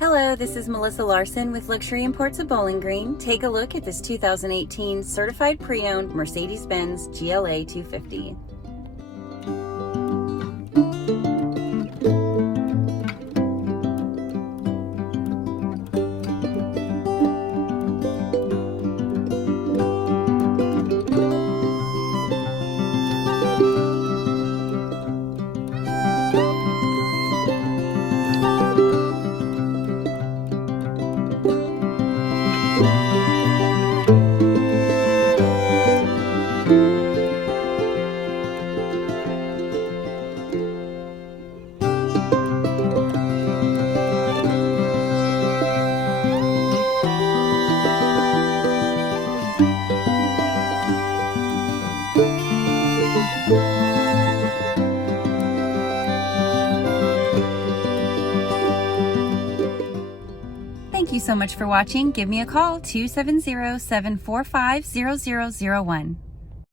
Hello, this is Melissa Larsen with Luxury Imports of Bowling Green. Take a look at this 2018 certified pre-owned Mercedes-Benz GLA250. Thank you so much for watching. Give me a call, 270-745-0001.